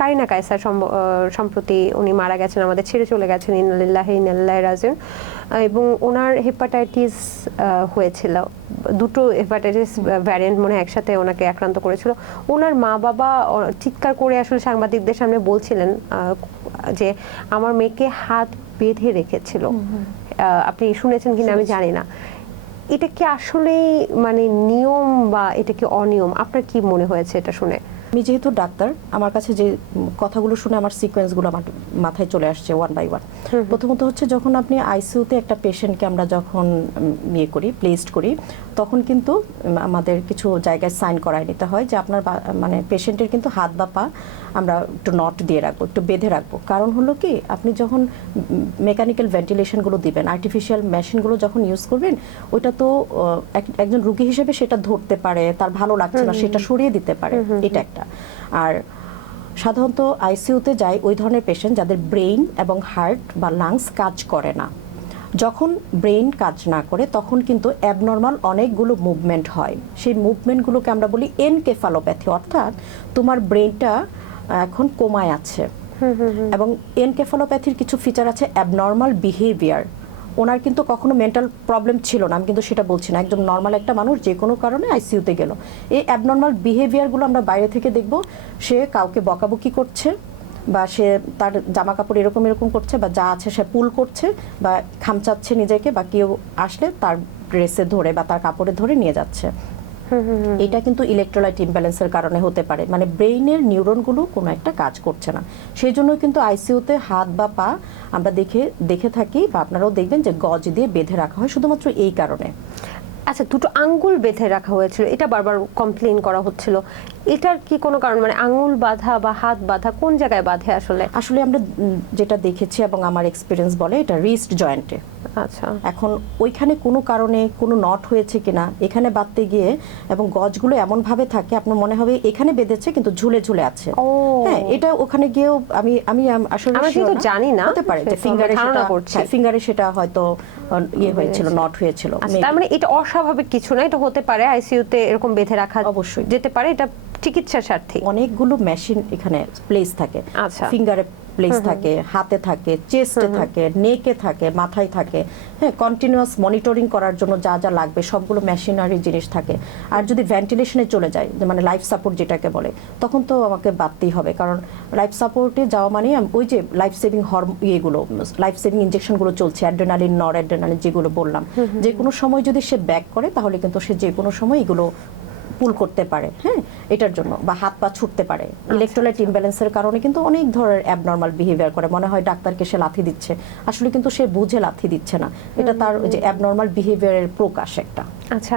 কারিনা কায়সার সম্প্রতি উনি মারা গেছেন, আমাদের ছেড়ে চলে গেছেন, ইন্না লিল্লাহি ওয়া ইন্না ইলাইহি রাজিউন। এবং ওনার হেপাটাইটিস হয়েছিল, দুটো হেপাটাইটিস ভ্যারিয়েন্ট মনে হয় একসাথে ওনাকে আক্রান্ত করেছিল। ওনার মা বাবা চিৎকার করে আসলে সাংবাদিকদের সামনে বলছিলেন যে আমার মেয়েকে হাত বেঁধে রেখেছিল। আপনি শুনেছেন কিনা আমি জানি না। এটা কি আসলেই মানে নিয়ম বা এটা কি অনিয়ম? আপনার কি মনে হয়েছে এটা শুনে? আমি যেহেতু ডাক্তার, আমার কাছে যে কথাগুলো শুনে আমার সিকোয়েন্সগুলো আমার মাথায় চলে আসছে ওয়ান বাই ওয়ান। প্রথমত হচ্ছে যখন আপনি আইসিইউতে একটা পেশেন্টকে আমরা যখন প্লেসড করি, তখন কিন্তু আমাদের কিছু জায়গায় সাইন করায় নিতে হয় যে আপনার মানে পেশেন্টের কিন্তু হাত বা পা আমরা একটু নট দিয়ে রাখবো, একটু বেঁধে রাখবো। কারণ হলো কি, আপনি যখন মেকানিক্যাল ভেন্টিলেশনগুলো দিবেন, আর্টিফিশিয়াল মেশিনগুলো যখন ইউজ করবেন, ওইটা তো একজন রুগী হিসেবে সেটা ধরতে পারে, তার ভালো লাগছে না, সেটা সরিয়ে দিতে পারে, এটা একটা। আর সাধারণত আইসিইউতে যায় ওই ধরনের পেশেন্ট যাদের ব্রেইন এবং হার্ট বা লাংস কাজ করে না। যখন ব্রেইন কাজ না করে তখন কিন্তু অ্যাবনর্মাল অনেকগুলো মুভমেন্ট হয়। সেই মুভমেন্টগুলোকে আমরা বলি এনকেফালোপ্যাথি, অর্থাৎ তোমার ব্রেইনটা এখন কোমায় আছে। এবং এনকেফালোপ্যাথির কিছু ফিচার আছে, অ্যাবনর্মাল বিহেভিয়ার। ওনার কিন্তু কখনো মেন্টাল প্রবলেম ছিল না, আমি কিন্তু সেটা বলছি না, একদম নর্মাল একটা মানুষ যে কোনো কারণে আইসিইউতে গেল। এই অ্যাবনর্মাল বিহেভিয়ারগুলো আমরা বাইরে থেকে দেখব, সে কাউকে বকাবকি করছে, বা সে তার জামা কাপড় এরকম এরকম করছে, বা যা আছে সে পুল করছে, বা খামচাচ্ছে নিজেকে, বা কেউ আসলে তার ড্রেসে ধরে বা তার কাপড়ে ধরে নিয়ে যাচ্ছে। এটা কিন্তু ইলেকট্রোলাইট ইমব্যালেন্সের কারণে হতে পারে, মানে ব্রেইনের নিউরনগুলো কোনো একটা কাজ করছে না। সেই জন্য কিন্তু আইসিইউতে হাত বা পা আমরা দেখে থাকি, বা আপনারাও দেখবেন যে গজ দিয়ে বেঁধে রাখা হয় শুধুমাত্র এই কারণে। আচ্ছা, দুটো আঙ্গুল বেঁধে রাখা হয়েছিল, এটা বারবার কমপ্লেইন করা হচ্ছিল। এটার কি কোনো কারণ, মানে আঙ্গুল বাঁধা বা হাত বাঁধা কোন জায়গায় বাঁধে আসলে? আসলে আমরা যেটা দেখেছি এবং আমার এক্সপিরিয়েন্স বলে এটা রিস্ট জয়েন্টে। আচ্ছা, এখন ওইখানে কোনো কারণে কোনো নট হয়েছে কিনা এখানে বাঁধতে গিয়ে, এবং গজগুলো এমন ভাবে থাকে আপনার মনে হবে এখানে বেঁধেছে কিন্তু ঝুলে ঝুলে আছে। হ্যাঁ, এটা ওখানে গিয়েও আমি আসলে জানি না, হতে পারে যে ফিঙ্গারে সেটা হয়তো ইয়ে হয়েছিল, নট হয়েছিল। তার মানে এটা অস্বাভাবিক কিছু না, এটা হতে পারে আইসিইউতে এরকম বেঁধে রাখা অবশ্যই যেতে পারে, এটা চিকিৎসার স্বার্থে। অনেকগুলো মেশিন এখানে প্লেস থাকে, ফিঙ্গারে প্লেস থাকে, হাতে থাকে, চেস্টে থাকে, নেকে থাকে, মাথায় থাকে। হ্যাঁ, কন্টিনিউয়াস মনিটরিং করার জন্য যা যা লাগবে সবগুলো মেশিনারি জিনিস থাকে। আর যদি ভেন্টিলেশনে চলে যায়, মানে লাইফ সাপোর্ট যেটাকে বলে, তখন তো আমাকে বাঁধতেই হবে, কারণ লাইফ সাপোর্টে যাওয়া মানে ওই যে লাইফ সেভিং লাইফ সেভিং ইনজেকশনগুলো চলছে, অ্যাড্রেনালিন, নর অ্যাড্রেনালিন যেগুলো বললাম, যে কোনো সময় যদি সে ব্যাক করে তাহলে কিন্তু সে যে কোনো সময় এগুলো পুল করতে পারে। হ্যাঁ, এটার জন্য, বা হাত পা ছুটতে পারে। ইলেকট্রোলাইট ইমব্যালেন্সের কারণে কিন্তু অনেক ধরনের অ্যাবনর্মাল বিহেভিয়ার করে, মনে হয় ডাক্তারকে সে লাথি দিচ্ছে, আসলে কিন্তু সে বুঝে লাথি দিচ্ছে না, এটা তার যে অ্যাবনর্মাল বিহেভিয়ারের প্রকাশ একটা। আচ্ছা।